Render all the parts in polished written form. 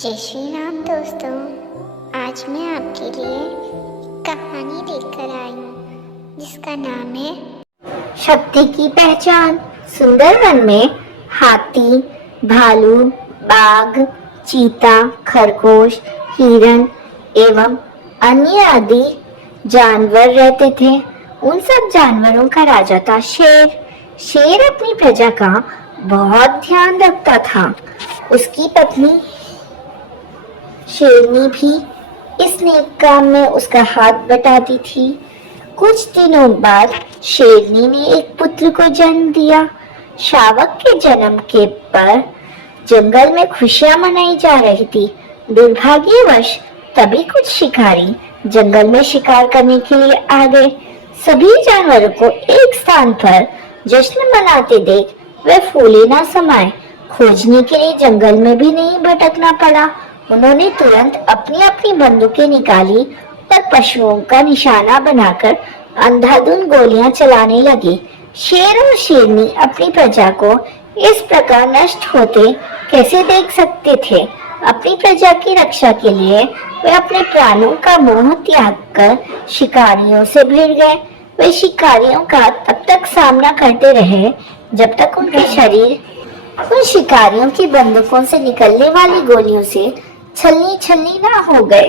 जय श्री राम दोस्तों। आज मैं आपके लिए कहानी लेकर आई हूँ जिसका नाम है शक्ति की पहचान। सुंदरवन में हाथी, भालू, बाघ, चीता, खरगोश, हिरण एवं अन्य आदि जानवर रहते थे। उन सब जानवरों का राजा था शेर। शेर अपनी प्रजा का बहुत ध्यान रखता था। उसकी पत्नी शेरनी भी इस नेक काम में उसका हाथ बटाती थी। कुछ दिनों बाद शेरनी ने एक पुत्र को जन्म दिया। शावक के जन्म के पर जंगल में खुशियां मनाई जा रही थी। दुर्भाग्यवश तभी कुछ शिकारी जंगल में शिकार करने के लिए आ गए। सभी जानवरों को एक स्थान पर जश्न मनाते देख वे फूले ना समाये। खोजने के लिए जंगल में भी नहीं भटकना पड़ा। उन्होंने तुरंत अपनी अपनी बंदूकें निकाली और पशुओं का निशाना बनाकर अंधाधुंध गोलियां चलाने लगे। शेर और शेरनी अपनी प्रजा को इस प्रकार नष्ट होते कैसे देख सकते थे। अपनी प्रजा की रक्षा के लिए वे अपने प्राणों का मोह त्याग कर शिकारियों से भिड़ गए। वे शिकारियों का तब तक सामना करते रहे जब तक उनके शरीर उन शिकारियों की बंदूकों से निकलने वाली गोलियों से छलनी छलनी ना हो गए।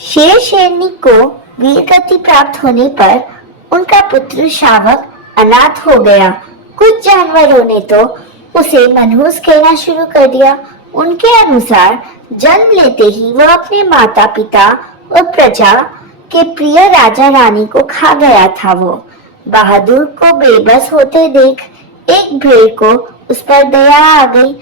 शेर शेरनी को वीर गति प्राप्त होने पर उनका पुत्र शावक अनाथ हो गया। कुछ जानवरों ने तो उसे मनहूस कहना शुरू कर दिया। उनके अनुसार जन्म लेते ही वह अपने माता पिता और प्रजा के प्रिय राजा रानी को खा गया था। वो बहादुर को बेबस होते देख एक भेड़ को उस पर दया आ गई।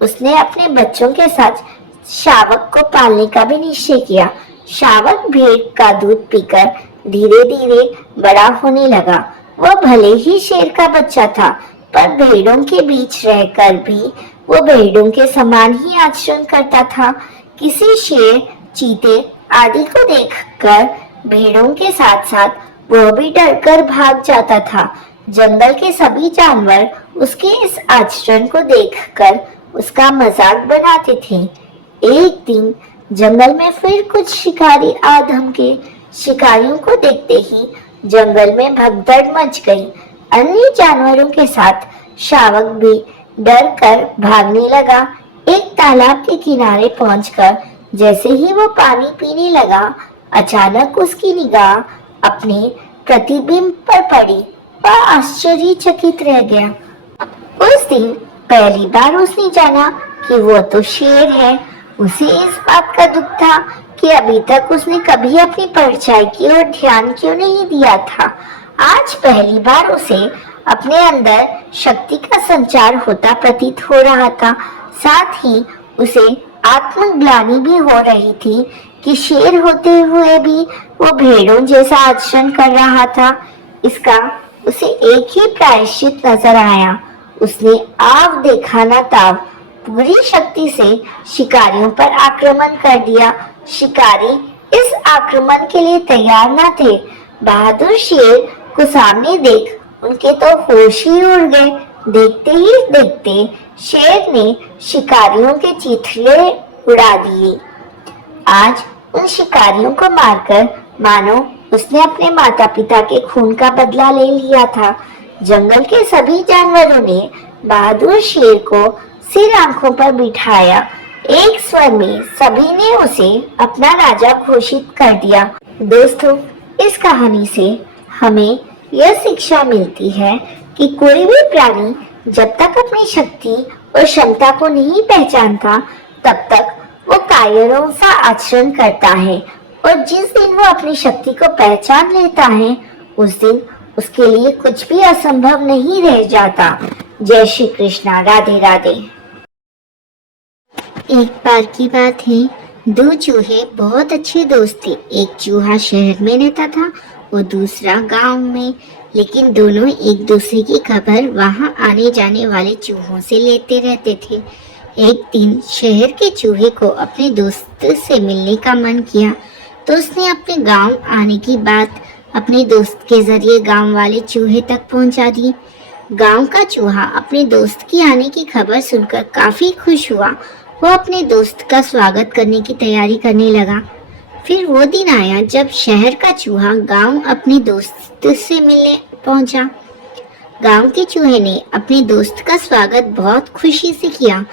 उसने अपने बच्चों के साथ शावक को पालने का भी निश्चय किया। शावक भेड़ का दूध पीकर धीरे धीरे बड़ा होने लगा। वह भले ही शेर का बच्चा था, पर भेड़ों के बीच रहकर भी वो भेड़ों के समान ही आचरण करता था। किसी शेर, चीते आदि को देखकर भेड़ों के साथ साथ वह भी डरकर भाग जाता था। जंगल के सभी जानवर उसके इस आचरण को देखकर उसका मजाक बनाते थे। एक दिन जंगल में फिर कुछ शिकारी आ धमके। शिकारियों को देखते ही जंगल में भगदड़ मच गई। अन्य जानवरों के साथ शावक भी डर कर भागने लगा। एक तालाब के किनारे पहुंचकर जैसे ही वो पानी पीने लगा, अचानक उसकी निगाह अपने प्रतिबिंब पर पड़ी। वह आश्चर्यचकित रह गया। उस दिन पहली बार उसने जाना कि वो तो शेर है। उसे इस बात का दुख था कि अभी तक उसने कभी अपनी परछाई की ओर ध्यान क्यों नहीं दिया था। आज पहली बार उसे अपने अंदर शक्ति का संचार होता प्रतीत हो रहा था। साथ ही उसे आत्मग्लानि भी हो रही थी कि शेर होते हुए भी वो भेड़ों जैसा आचरण कर रहा था। इसका उसे एक ही प्रायश्चित नजर आया। उसने आव देखा न ताव पूरी शक्ति से शिकारियों पर आक्रमण कर दिया। शिकारी इस आक्रमण के लिए तैयार न थे। बहादुर शेर को सामने देख उनके तो होश ही उड़ गए। देखते ही देखते शेर ने शिकारियों के चीथड़े उड़ा दिए। आज उन शिकारियों को मारकर मानो उसने अपने माता पिता के खून का बदला ले लिया था। जंगल के सभी जानवरों ने बहादुर शेर को सिर आंखों पर बिठाया। एक स्वर में सभी ने उसे अपना राजा घोषित कर दिया। दोस्तों, इस कहानी से हमें यह शिक्षा मिलती है कि कोई भी प्राणी जब तक अपनी शक्ति और क्षमता को नहीं पहचानता तब तक वो कायरों सा आचरण करता है, और जिस दिन वो अपनी शक्ति को पहचान लेता है उस दिन उसके लिए कुछ भी असंभव नहीं रह जाता। जय श्री कृष्णा। राधे राधे। एक बार की बात है, दो चूहे बहुत अच्छे दोस्त थे। एक चूहा शहर में रहता था और दूसरा गांव में, लेकिन दोनों एक दूसरे की खबर वहां आने जाने वाले चूहों से लेते रहते थे। एक दिन शहर के चूहे को अपने दोस्त से मिलने का मन किया, तो उसने अपने गांव आने की बात अपने दोस्त के जरिए गांव वाले चूहे तक पहुंचा दी। गांव का चूहा अपने दोस्त की आने की खबर सुनकर काफी खुश हुआ वो अपने दोस्त का स्वागत करने की तैयारी करने लगा। फिर वो दिन आया जब शहर का चूहा गांव अपने दोस्त से मिलने पहुंचा। गांव के चूहे ने अपने दोस्त का स्वागत बहुत खुशी से किया।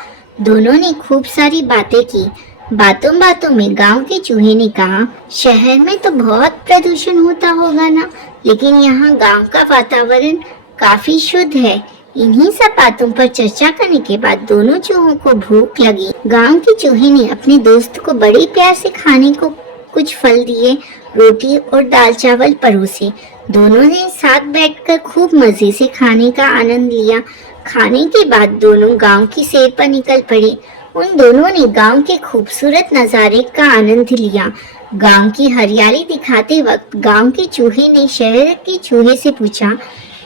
दोनों ने खूब सारी बातें की। बातों बातों में गांव के चूहे ने कहा, शहर में तो बहुत प्रदूषण होता होगा ना, लेकिन यहाँ गांव का वातावरण काफी शुद्ध है। इन्हीं सब बातों पर चर्चा करने के बाद दोनों चूहों को भूख लगी। गांव के चूहे ने अपने दोस्त को बड़े प्यार से खाने को कुछ फल दिए, रोटी और दाल चावल परोसे। दोनों ने साथ बैठकर खूब मजे से खाने का आनंद लिया। खाने के बाद दोनों गांव की सैर पर निकल पड़े। उन दोनों ने गांव के खूबसूरत नजारे का आनंद लिया। गांव की हरियाली दिखाते वक्त गांव के चूहे ने शहर के चूहे से पूछा,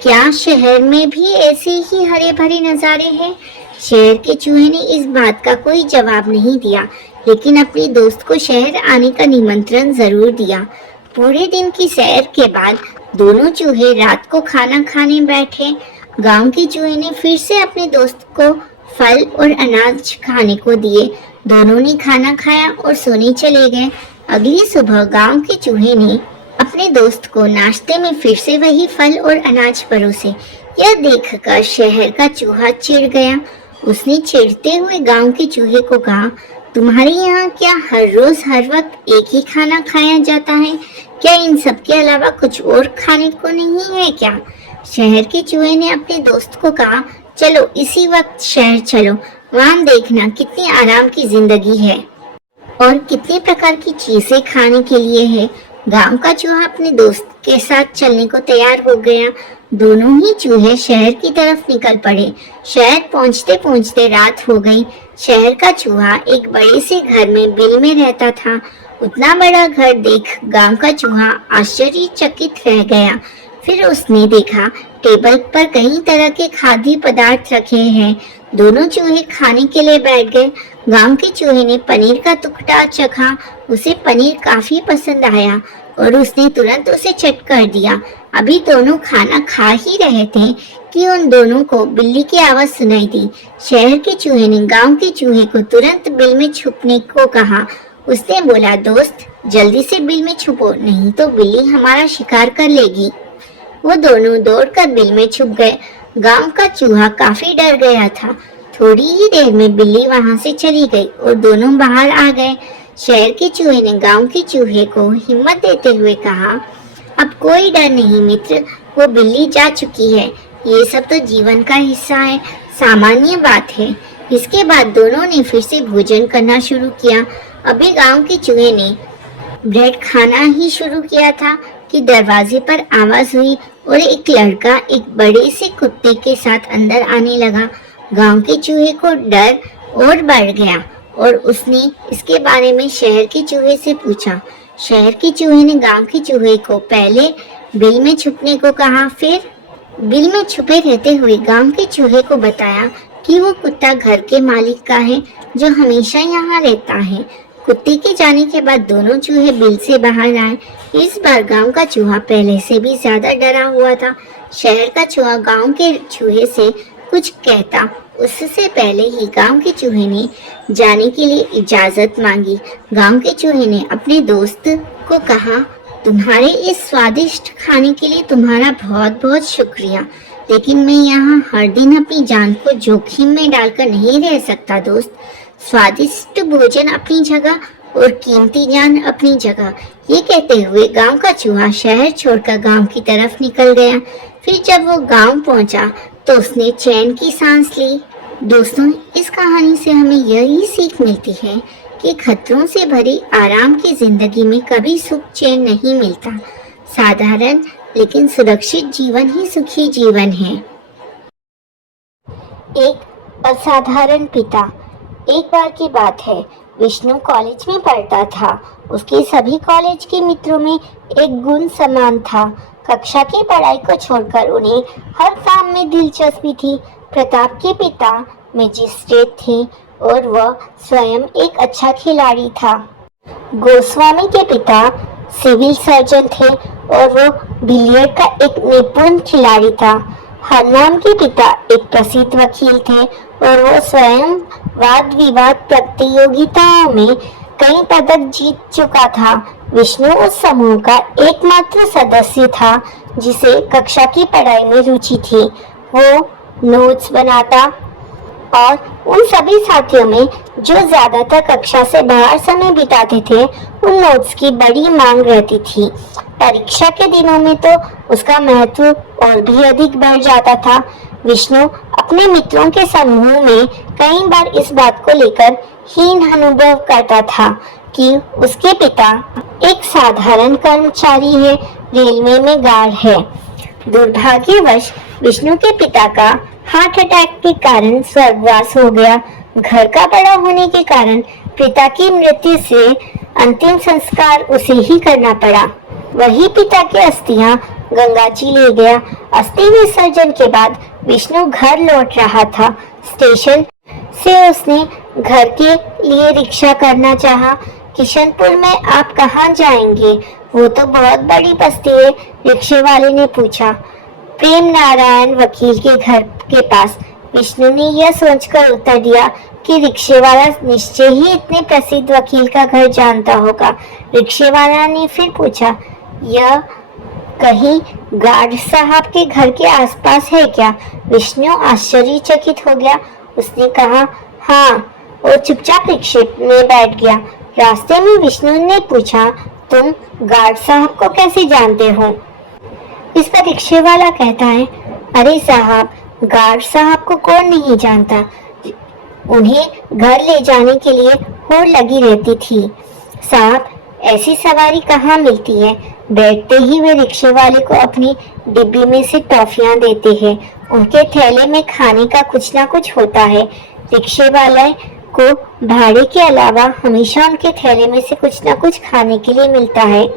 क्या शहर में भी ऐसे ही हरे भरे नजारे हैं? शहर के चूहे ने इस बात का कोई जवाब नहीं दिया, लेकिन अपने दोस्त को शहर आने का निमंत्रण जरूर दिया। पूरे दिन की सैर के बाद दोनों चूहे रात को खाना खाने बैठे। गांव के चूहे ने फिर से अपने दोस्त को फल और अनाज खाने को दिए। दोनों ने खाना खाया और सोने चले गए। अगली सुबह गांव के चूहे ने अपने दोस्त को नाश्ते में फिर से वही फल और अनाज परोसे। यह देखकर शहर का चूहा चिढ़ गया। उसने चिढ़ते हुए गांव के चूहे को कहा, तुम्हारे यहाँ क्या हर रोज हर वक्त एक ही खाना खाया जाता है? क्या इन सब के अलावा कुछ और खाने को नहीं है क्या? शहर के चूहे ने अपने दोस्त को कहा, चलो इसी वक्त शहर चलो, वहाँ देखना कितनी आराम की जिंदगी है और कितने प्रकार की चीजें खाने के लिए है। गांव का चूहा अपने दोस्त के साथ चलने को तैयार हो गया। दोनों ही चूहे शहर की तरफ निकल पड़े। शहर पहुंचते पहुंचते रात हो गई। शहर का चूहा एक बड़े से घर में बिल में रहता था। उतना बड़ा घर देख गांव का चूहा आश्चर्यचकित रह गया। फिर उसने देखा टेबल पर कई तरह के खाद्य पदार्थ रखे हैं। दोनों चूहे खाने के लिए बैठ गए। गांव के चूहे ने पनीर का टुकड़ा चखा। उसे पनीर काफी पसंद आया और उसने तुरंत उसे चट कर दिया। अभी दोनों खाना खा ही रहे थे कि उन दोनों को बिल्ली की आवाज सुनाई दी। शहर के चूहे ने गांव के चूहे को तुरंत बिल में छुपने को कहा। उसने बोला, दोस्त जल्दी से बिल में छुपो, नहीं तो बिल्ली हमारा शिकार कर लेगी। वो दोनों दौड़कर बिल में छुप गए। गांव का चूहा काफी डर गया था। थोड़ी ही देर में बिल्ली वहां से चली गई और दोनों बाहर आ गए। शहर के चूहे ने गांव के चूहे को हिम्मत देते हुए कहा, अब कोई डर नहीं मित्र, वो बिल्ली जा चुकी है। ये सब तो जीवन का हिस्सा है, सामान्य बात है। इसके बाद दोनों ने फिर से भोजन करना शुरू किया। अभी गांव के चूहे ने ब्रेड खाना ही शुरू किया था कि दरवाजे पर आवाज हुई और एक लड़का एक बड़े से कुत्ते के साथ अंदर आने लगा। गांव के चूहे को डर और बढ़ गया और उसने इसके बारे में शहर के चूहे से पूछा। शहर के चूहे ने गांव के चूहे को पहले बिल में छुपने को कहा, फिर बिल में छुपे रहते हुए गांव के चूहे को बताया कि वो कुत्ता घर के मालिक का है जो हमेशा यहाँ रहता है। कुत्ते के जाने के बाद दोनों चूहे बिल से बाहर आए। इस बार गांव का चूहा पहले से भी ज्यादा डरा हुआ था। शहर का चूहा गांव के चूहे से कुछ कहता उससे पहले ही गांव के चूहे ने जाने के लिए इजाजत मांगी। गांव के चूहे ने अपने दोस्त को कहा, तुम्हारे इस स्वादिष्ट खाने के लिए तुम्हारा बहुत बहुत शुक्रिया, लेकिन मैं यहाँ हर दिन अपनी जान को जोखिम में डालकर नहीं रह सकता दोस्त। स्वादिष्ट भोजन अपनी जगह और कीमती जान अपनी जगह। ये कहते हुए गांव का चूहा शहर छोड़कर गांव की तरफ निकल गया। फिर जब वो गांव पहुंचा तो उसने चैन की सांस ली। दोस्तों, इस कहानी से हमें यही सीख मिलती है कि खतरों से भरी आराम की जिंदगी में कभी सुख चैन नहीं मिलता। साधारण लेकिन सुरक्षित जीवन ही सुखी जीवन है। एक असाधारण पिता। एक बार की बात है, विष्णु कॉलेज में पढ़ता था। उसके सभी कॉलेज के मित्रों में एक गुण समान था। कक्षा की पढ़ाई को छोड़कर उन्हें हर काम में दिलचस्पी थी। प्रताप के पिता मजिस्ट्रेट थे और वह स्वयं एक अच्छा खिलाड़ी था। गोस्वामी के पिता सिविल सर्जन थे और वो बिलियर्ड का एक निपुण खिलाड़ी था। हरनाम के पिता एक प्रसिद्ध वकील थे और वो स्वयं वाद विवाद प्रतियोगिताओं में कई पदक जीत चुका था। विष्णु उस समूह का एकमात्र सदस्य था जिसे कक्षा की पढ़ाई में रुचि थी। वो नोट्स बनाता और उन सभी साथियों में जो ज्यादातर कक्षा से बाहर समय बिताते थे, उन नोट्स की बड़ी मांग रहती थी। परीक्षा के दिनों में तो उसका महत्व और भी अधिक बढ़ जाता था। विष्णु अपने मित्रों के समूह में कई बार इस बात को लेकर हीन अनुभव करता था कि उसके पिता एक साधारण कर्मचारी है, रेलवे में गार्ड है। दुर्भाग्यवश विष्णु के पिता का हार्ट अटैक के कारण स्वर्गवास हो गया। घर का बड़ा होने के कारण पिता की मृत्यु से अंतिम संस्कार उसे ही करना पड़ा। वही पिता की अस्थियां गंगा जी ले गया। अस्थि विसर्जन के बाद विष्णु घर लौट रहा था। स्टेशन से उसने घर के लिए रिक्शा करना चाहा। किशनपुर में आप कहाँ जाएंगे? वो तो बहुत बड़ी बस्ती है, रिक्शे वाले ने पूछा। प्रेम नारायण वकील के घर के पास। विष्णु ने यह सोचकर उत्तर दिया कि रिक्शे वाला निश्चय ही इतने प्रसिद्ध वकील का घर जानता होगा। रिक्शे वाला ने फिर पूछा, यह कहीं गार्ड साहब के घर के आसपास है क्या? विष्णु आश्चर्यचकित हो गया। उसने कहा, हाँ, और चुपचाप रिक्शे में बैठ गया। रास्ते में विष्णु ने पूछा, तुम गार्ड साहब को कैसे जानते हो? इस पर रिक्शे वाला कहता है, अरे साहब, गार्ड साहब को कौन नहीं जानता, उन्हें घर ले जाने के लिए होड़ लगी रहती थी। साहब, ऐसी सवारी कहाँ मिलती है? बैठते ही वे रिक्शे वाले को अपनी डिब्बी में से टॉफियां देते हैं। उनके थैले में खाने का कुछ ना कुछ होता है। रिक्शे वाले को भाड़े के अलावा हमेशा उनके थैले में से कुछ ना कुछ खाने के लिए मिलता है।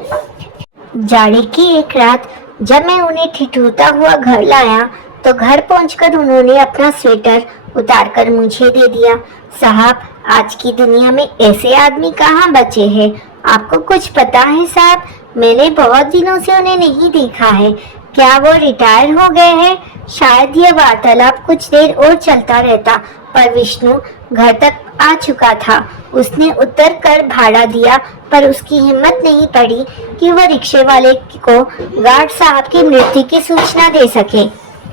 जाड़े की एक रात जब मैं उन्हें ठिठुरता हुआ घर लाया तो घर पहुंचकर उन्होंने अपना स्वेटर उतारकर मुझे दे दिया। साहब, आज की दुनिया में ऐसे आदमी कहाँ बचे हैं? आपको कुछ पता है साहब? मैंने बहुत दिनों से उन्हें नहीं देखा है। क्या वो रिटायर हो गए हैं? शायद यह वार्तालाप कुछ देर और चलता रहता, पर विष्णु घर तक आ चुका था। उसने उतर कर भाड़ा दिया, पर उसकी हिम्मत नहीं पड़ी कि वह रिक्शे वाले को गार्ड साहब की मृत्यु की सूचना दे सके।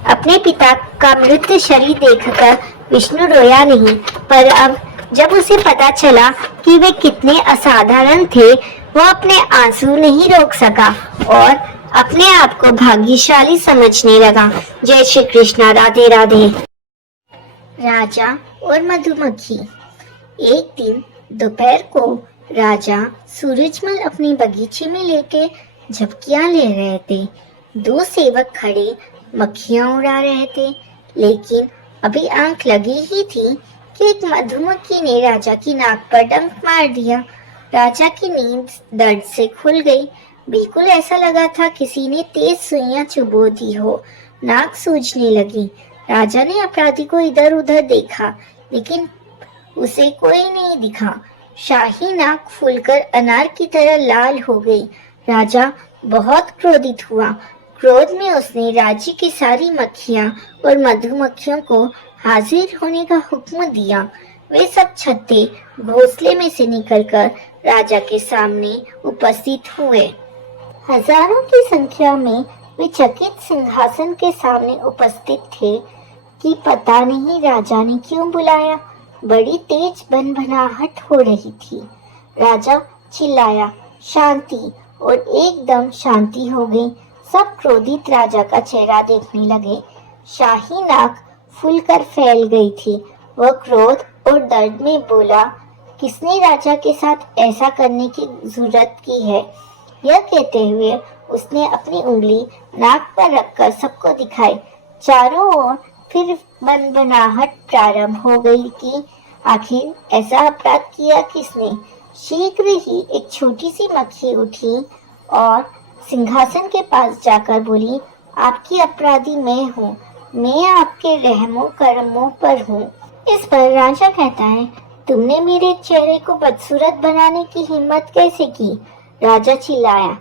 अपने पिता का मृत शरीर देखकर विष्णु रोया नहीं, पर अब जब उसे पता चला कि वे कितने असाधारण थे, वह अपने आंसू नहीं रोक सका और अपने आप को भाग्यशाली समझने लगा। जय श्री कृष्णा। राधे राधे। राजा और मधुमक्खी। एक दिन दोपहर को राजा सूरजमल अपने बगीचे में लेटे झपकियां ले रहे थे। दो सेवक खड़े मक्खियां उड़ा रहे थे, लेकिन अभी आंख लगी ही थी कि एक मधुमक्खी ने राजा की नाक पर डंक मार दिया। राजा की नींद दर्द से खुल गई। बिल्कुल ऐसा लगा था किसी ने तेज सुइयां चुभो दी हो। नाक सूजने लगी। राजा ने अपराधी को इधर उधर देखा, लेकिन उसे कोई नहीं दिखा। शाही नाक फूलकर अनार की तरह लाल हो गई। राजा बहुत क्रोधित हुआ। क्रोध में उसने राज्य की सारी मक्खियां और मधुमक्खियों को हाजिर होने का हुक्म दिया। वे सब छत्ते घोंसले में से निकलकर राजा के सामने उपस्थित हुए। हजारों की संख्या में वे चकित सिंहासन के सामने उपस्थित थे कि पता नहीं राजा ने क्यों बुलाया। बड़ी तेज भनभनाहट हो रही थी। राजा चिल्लाया, शांति, और एकदम शांति हो गई। सब क्रोधित राजा का चेहरा देखने लगे। शाही नाक फूलकर फैल गई थी। वह क्रोध और दर्द में बोला, किसने राजा के साथ ऐसा करने की जुर्रत की है? यह कहते हुए उसने अपनी उंगली नाक पर रखकर सबको दिखाई। चारों ओर फिर भनभनाहट प्रारंभ हो गई कि आखिर ऐसा अपराध किया किसने। शीघ्र ही एक छोटी सी मक्खी उठी और सिंहासन के पास जाकर बोली, आपकी अपराधी मैं हूँ, मैं आपके रहमो कर्मों पर हूँ। इस पर राजा कहता है, तुमने मेरे चेहरे को बदसूरत बनाने की हिम्मत कैसे की? राजा चिल्लाया।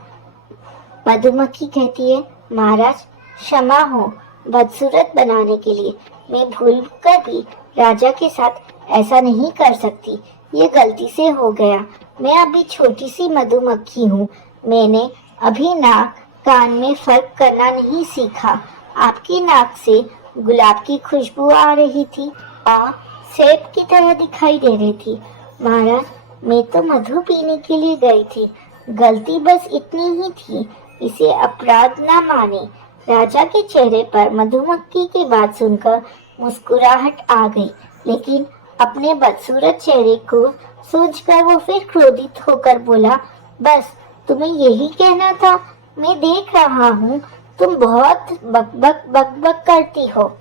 मधुमक्खी कहती है, महाराज क्षमा हो, बदसूरत बनाने के लिए मैं भूल कर भी राजा के साथ ऐसा नहीं कर सकती, ये गलती से हो गया। मैं अभी छोटी सी मधुमक्खी हूँ, मैंने अभी नाक कान में फर्क करना नहीं सीखा। आपकी नाक से गुलाब की खुशबू आ रही थी और सेब की तरह दिखाई दे रही थी। महाराज, मैं तो मधु पीने के लिए गई थी, गलती बस इतनी ही थी, इसे अपराध ना माने। राजा के चेहरे पर मधुमक्खी की बात सुनकर मुस्कुराहट आ गई, लेकिन अपने बदसूरत चेहरे को सोचकर वो फिर क्रोधित होकर बोला, बस तुम्हें यही कहना था? मैं देख रहा हूँ तुम बहुत बक करती हो।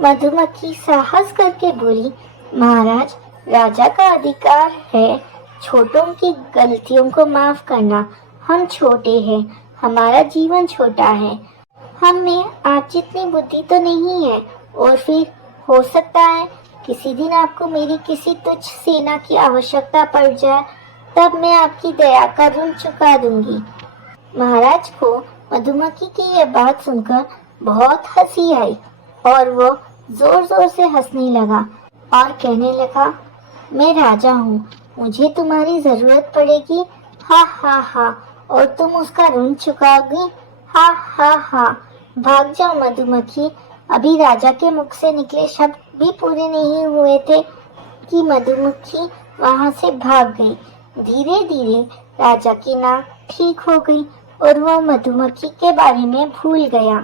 मधुमक्खी साहस करके बोली, महाराज, राजा का अधिकार है छोटों की गलतियों को माफ करना। हम छोटे हैं, हमारा जीवन छोटा है, हम में आप जितनी बुद्धि तो नहीं है, और फिर हो सकता है किसी दिन आपको मेरी किसी तुच्छ सेना की आवश्यकता पड़ जाए, तब मैं आपकी दया का ऋण चुका दूंगी। महाराज को मधुमक्खी की यह बात सुनकर बहुत हंसी आई और वो जोर जोर से हंसने लगा और कहने लगा, मैं राजा हूँ, मुझे तुम्हारी जरूरत पड़ेगी, हा हा हा, और तुम उसका ऋण चुकाओगी, हा हा हा। भाग जाओ मधुमक्खी। अभी राजा के मुख से निकले शब्द भी पूरे नहीं हुए थे कि मधुमक्खी वहां से भाग गई। धीरे धीरे राजा की नाक ठीक हो गई और वो मधुमक्खी के बारे में भूल गया।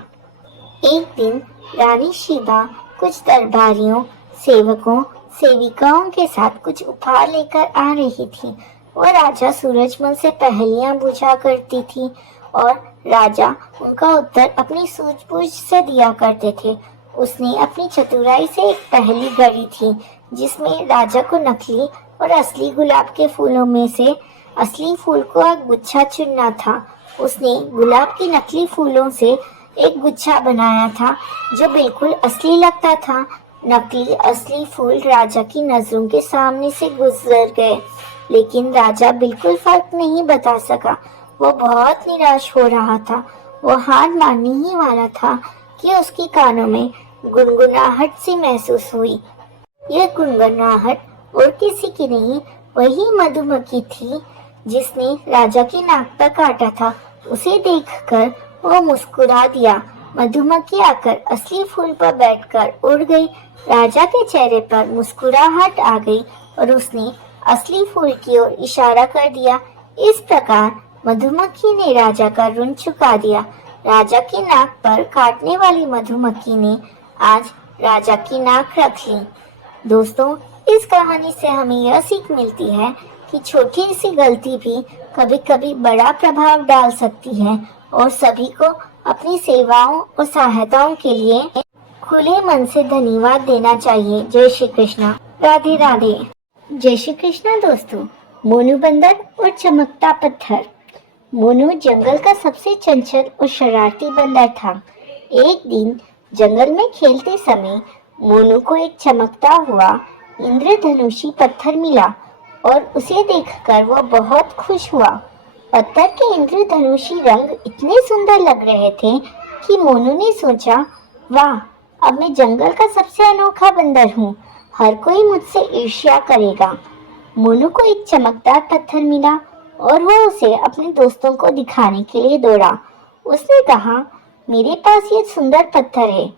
एक दिन रानी शीबा कुछ दरबारियों, सेवकों, सेविकाओं के साथ कुछ उपहार लेकर आ रही थी। वो राजा सूरजमल से पहेलियां पूछा करती थी और राजा उनका उत्तर अपनी सूझबूझ से दिया करते थे। उसने अपनी चतुराई से एक पहेली गढ़ी थी जिसमें राजा को नकली और असली गुलाब के फूलों में से असली फूल को एक गुच्छा चुनना था। उसने गुलाब की नकली फूलों से एक गुच्छा बनाया था जो बिल्कुल असली लगता था। नकली असली फूल राजा की नजरों के सामने से गुजर गए, लेकिन राजा बिल्कुल फर्क नहीं बता सका। वो बहुत निराश हो रहा था। वो हार मानने ही वाला था कि उसकी कानों में गुनगुनाहट सी महसूस हुई। यह गुनगुनाहट और किसी की नहीं, वही मधुमक्खी थी जिसने राजा की नाक पर काटा था। उसे देखकर वो मुस्कुरा दिया। मधुमक्खी आकर असली फूल पर बैठकर उड़ गई। राजा के चेहरे पर मुस्कुराहट आ गई और उसने असली फूल की ओर इशारा कर दिया। इस प्रकार मधुमक्खी ने राजा का ऋण चुका दिया। राजा की नाक पर काटने वाली मधुमक्खी ने आज राजा की नाक रख ली। दोस्तों, इस कहानी से हमें यह सीख मिलती है कि छोटी सी गलती भी कभी कभी बड़ा प्रभाव डाल सकती है और सभी को अपनी सेवाओं और सहायताओं के लिए खुले मन से धन्यवाद देना चाहिए। जय श्री कृष्णा। राधे राधे। जय श्री कृष्णा। दोस्तों, मोनू बंदर और चमकता पत्थर। मोनू जंगल का सबसे चंचल और शरारती बंदर था। एक दिन जंगल में खेलते समय मोनू को एक चमकता हुआ इंद्रधनुषी पत्थर मिला और उसे देखकर वो बहुत खुश हुआ। पत्थर के इंद्रधनुषी रंग इतने सुंदर लग रहे थे कि मोनू ने सोचा, वाह, अब मैं जंगल का सबसे अनोखा बंदर हूँ, हर कोई मुझसे ईर्ष्या करेगा। मोनू को एक चमकदार पत्थर मिला और वो उसे अपने दोस्तों को दिखाने के लिए दौड़ा। उसने कहा, मेरे पास ये सुंदर पत्थर है।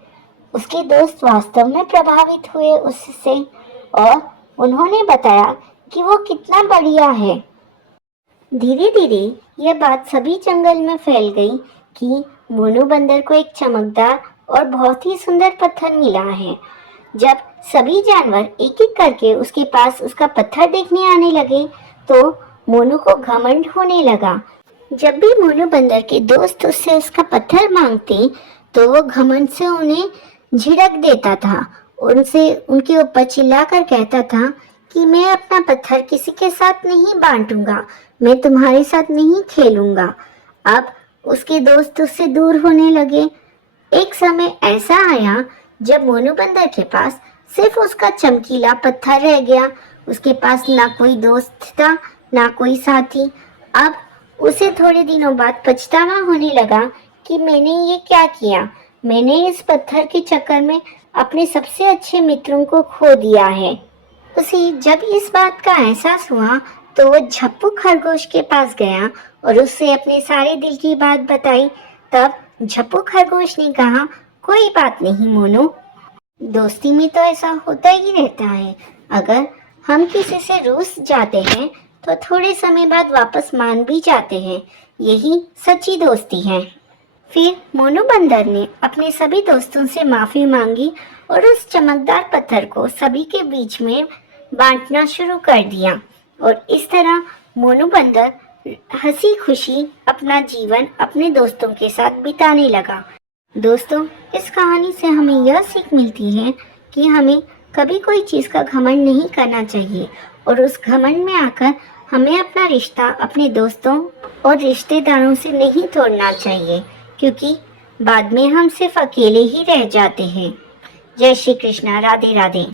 उसके दोस्त वास्तव में प्रभावित हुए उससे और उन्होंने बताया कि वो कितना बढ़िया है। धीरे धीरे यह बात सभी जंगल में फैल गई कि मोनू बंदर को एक चमकदार और बहुत ही सुंदर पत्थर मिला है। जब सभी जानवर एक एक करके उसके पास उसका पत्थर देखने आने लगे तो मोनू को घमंड होने लगा। जब भी मोनू बंदर के दोस्त उससे उसका पत्थर मांगते तो वो घमंड से उन्हें झिड़क देता था। उनसे उनके ऊपर चिल्लाकर कहता था कि मैं अपना पत्थर किसी के साथ नहीं बांटूंगा, मैं तुम्हारे साथ नहीं खेलूंगा। अब उसके दोस्त उससे दूर होने लगे। एक समय ऐसा आया जब मोनू बंदर के पास सिर्फ उसका चमकीला पत्थर रह गया। उसके पास ना कोई दोस्त था ना कोई साथी। अब उसे थोड़े दिनों बाद पछतावा होने लगा कि मैंने ये क्या किया। मैंने इस पत्थर के चक्कर में अपने सबसे अच्छे मित्रों को खो दिया है। उसे जब इस बात का एहसास हुआ तो वो झप्पू खरगोश के पास गया और उससे अपने सारे दिल की बात बताई। तब झप्पू खरगोश ने कहा, कोई बात नहीं मोनू, दोस्ती में तो ऐसा होता ही रहता है। अगर हम किसी से रूठ जाते हैं तो थोड़े समय बाद वापस मान भी जाते हैं। यही सच्ची दोस्ती है। फिर मोनू बंदर ने अपने सभी दोस्तों से माफी मांगी और उस चमकदार पत्थर को सभी के बीच में बांटना शुरू कर दिया और इस तरह मोनू बंदर हंसी खुशी अपना जीवन अपने दोस्तों के साथ बिताने लगा। दोस्तों, इस कहानी से हमें यह सीख मिलती है कि हमें कभी कोई चीज़ का घमंड नहीं करना चाहिए और उस घमंड में आकर हमें अपना रिश्ता अपने दोस्तों और रिश्तेदारों से नहीं तोड़ना चाहिए, क्योंकि बाद में हम सिर्फ अकेले ही रह जाते हैं। जय श्री कृष्णा। राधे राधे।